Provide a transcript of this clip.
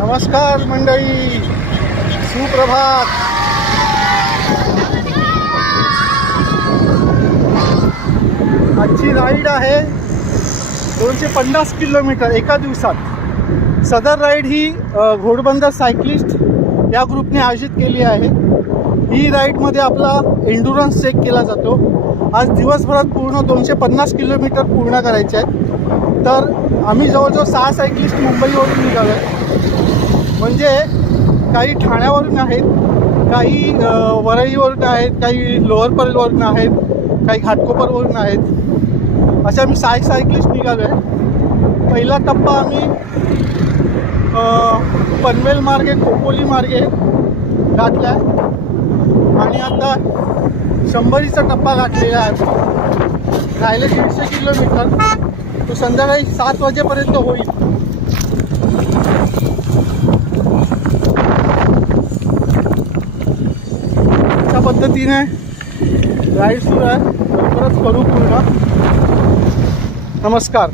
नमस्कार मंडळी, सुप्रभात. आजची राईड आहे 250 किलोमीटर एका दिवसात. सदर राईड ही घोडबंदर सायक्लिस्ट या ग्रुपने आयोजित केली आहे. ही राईडमध्ये आपला एंडुरन्स चेक केला जातो. आज दिवसभरात पूर्ण 250 किलोमीटर पूर्ण करायचे आहेत. तर आम्ही जवळजवळ 6 सायक्लिस्ट मुंबईवरून निघालो आहे. म्हणजे काही ठाण्यावरून आहेत, काही वरईवरून आहेत, काही लोअर परेलवरून आहेत, काही घाटकोपरवरून आहेत. असे आम्ही 6 सायक्लिस्ट निघालो आहे. पहिला टप्पा आम्ही पनवेल मार्गे खोपोली मार्गे गाठला आहे आणि आता 100चा टप्पा गाठलेला आहे. राहिले 150 किलोमीटर. तो संध्याकाळी 7 वाजेपर्यंत होईल. अशा पद्धतीने राईड सुरू आहे. लवकरच करू पूर्ण. नमस्कार.